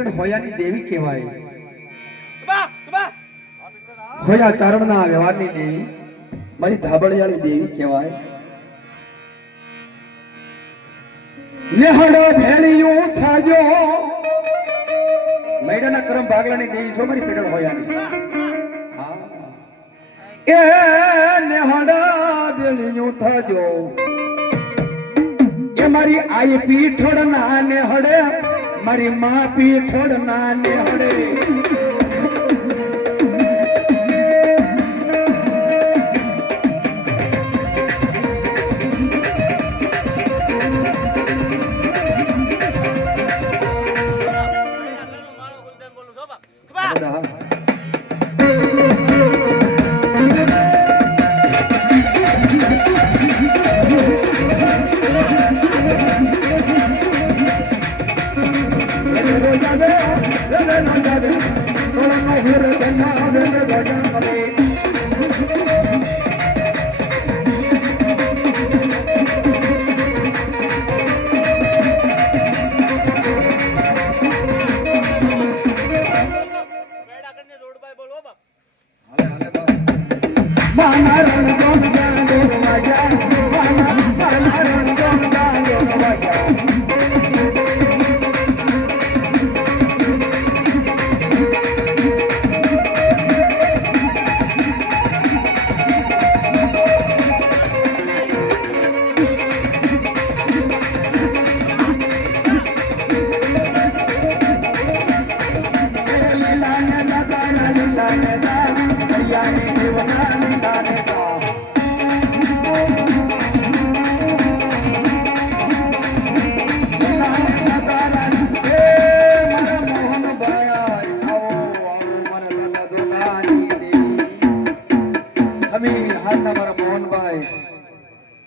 પીઠળ હોયાની દેવી કહેવાય. હોયા ચારણના વ્યવહારની દેવી મારી ધાબળિયાળી દેવી કહેવાય. નેહડો ભેળિયું થાજો મૈડાના કરમ ભાગલાની દેવી છો મારી પીઠળ હોયાની. એ નેહડા ભેળિયું થાજો એ મારી આઈ પીઠળ ના નેહડે મારી માં પીઠળ ના નેહડે.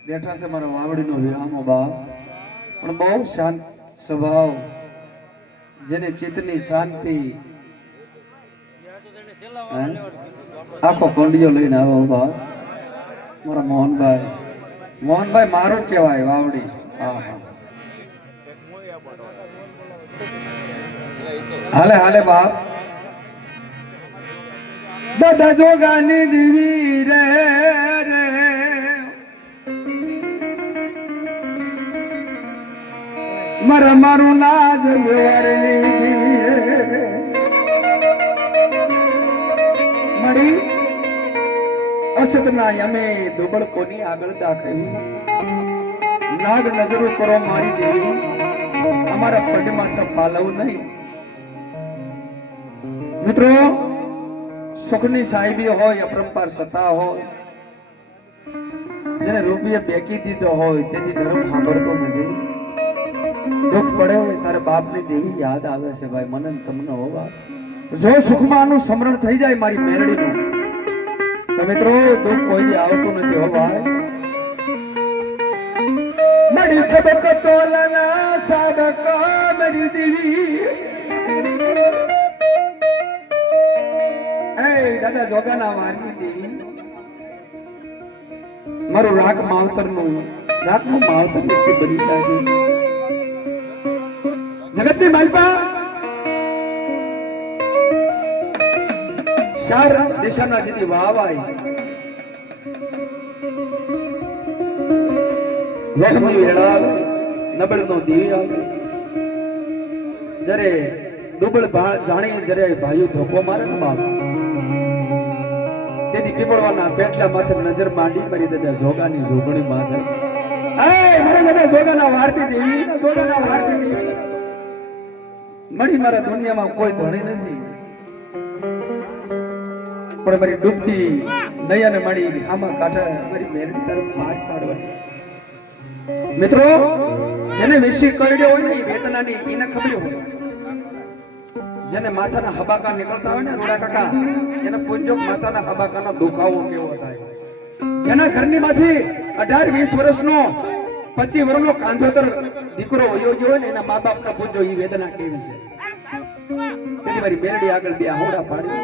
બેઠા છે મારા વાવડીનો વિહામો બાપ પણ બહુ શાંત સ્વભાવ જેને ચિત્તની શાંતિ આખો કોંડિયો લઈને આવ્યો બાપ મારા મોહનભાઈ. મોહનભાઈ મારું કહેવાય વાવડી. હાલે હાલે બાપ. દાદા જોગાની દેવી રે મારા મારું નાજ વ્યવહારની દેવી રે મળી અસતના યમે દુબળ કોની આગળ દાખવી નાગ નજરો કરો મારી દેવી અમારા પંડમાં પાલવ નહીં. મિત્રો સુખની સાહેબી હોય અપરંપાર સત્તા હોય જેને રૂપિયા બેકી દીધો હોય તેથી ધર્મ સાંભળતો નથી. દુઃખ પડે હોય ત્યારે બાપની દેવી યાદ આવે છે ભાઈ મને તમને હોવા. જો સુખમાં આનું સ્મરણ થઈ જાય મારી મેલડીનું તો મિત્રો દુઃખ કોઈ દી આવતું નથી હો ભાઈ. મડી સબક તોલના સબક મારી દેવી એ દાદા જોગાના વારની દેવી મારું રાખ માવતરનું વ્યક્તિ બની લાગે. જગતની માલપા ચાર દિશાના જેથી વાવ આવી વહની વેળા આવે નબળનો દી આવે જ્યારે દુબળ જાણી જ્યારે ભાઈઓ ધોકો મારે ને બાપ તેથી પીપળવાના પેટલા માથે નજર માંડી મારી દાદા જોગાની જોગણી માથે મારા દાદા જોગાના વારતી દેવી મળી મારા દુનિયામાં કોઈ ધણી નથી પણ મારી ડૂબતી નયન મળી આમાં કાઢા મારી મેરડી તરફ હાથ પાડવાની. મિત્રો જેને વિશે કર્યો હોય ને એ વેદનાની એને ખબર હોય. જેને માથાના હબાકા નીકળતા હોય ને રોડા કાકા એને પૂછજો માથાના હબાકાનો દુખાવો કેવો થાય. જેના ઘરની માંથી 18-20 વર્ષનો 25 વર્ષનો કાંધોતર દીકરો વયો ગયો હોય ને એના મા બાપના પૂછજો એ વેદના કેવી છે. તેથી મારી મેરડી આગળ બે હોડા પાડી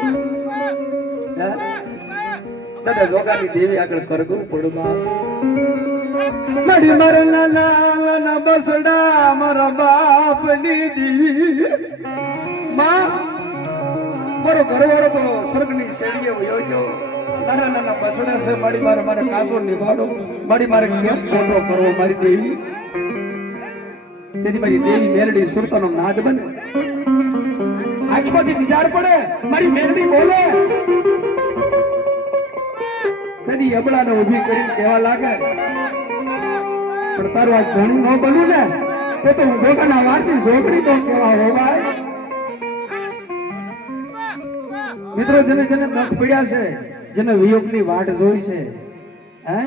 દાદા જોગાની દેવી આગળ કરગું પડવા મડી મારા લાલા ના બસડા મારા બાપની દેવી મારો ઘરવાળો તો સ્વર્ગની શેરીએ વયો ગયો. નાના નાના બસડા છે મારી મારે કાસો નિભાડો મારે કેમ ખોટો કરવો મારી દેવી. તેથી મારી દેવી મેલડી સુરતાનો નાદ બને. આંખમાંથી વિચાર પડે મારી મેલડી બોલે. તેથી અબળાને ઊભી કરીને કહેવા લાગે પણ તારું આ ઘણું ન બન્યું ને તો હું જોગાના વારની જોગણી તો કેવા હો ભાઈ. મિત્રો જેને જેને દખ પડ્યા છે, જેને વિયોગની વાટ જોઈ છે, હે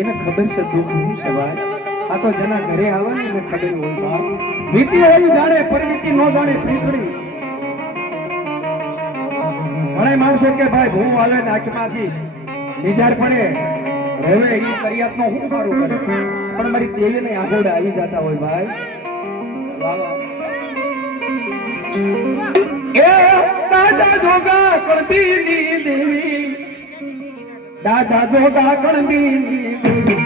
એને ખબર છે દુઃખ શું છે ભાઈ. આ તો જેના ઘરે આવે ને એને ખબર હોય ભાઈ. વીતી હોય જાણે પરવીતી ન જાણે પ્રીતડી. ઘણા માણસો કે ભાઈ ભૂ આવે ને આંખમાંથી નિજાર પડે હવે એ કરિયાત નો હું મારું કરે પણ મારી દેવી ને આંખોડે આવી જતા હોય ભાઈ. એ દાદા જોગા કણબીની દેવી, દાદા જોગા કણબીની દેવી.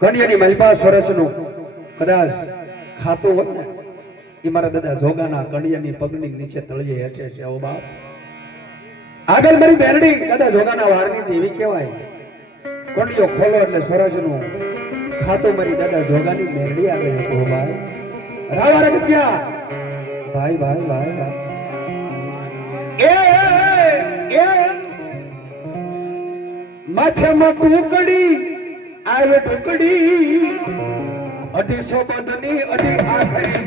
કન્યાની મલપા સરસનું કદાચ ખાતું હોય ને એ મારા દાદા જોગાના કન્યાની પગની નીચે તળિયે હેઠે છે. ઓ બાપ આગળ મારી બેલડી દાદા જોગાના વારની દેવી કહેવાય. કન્યો ખોલો એટલે સરસનું ખાતું મારી દાદા જોગાની મેરડી આગળ હતું. ભાઈ રાવા રગત્યા ભાઈ ભાઈ ભાઈ ભાઈ એ માથામાં ટુકડી આવે ટુકડી 250 બદની 2 આખરી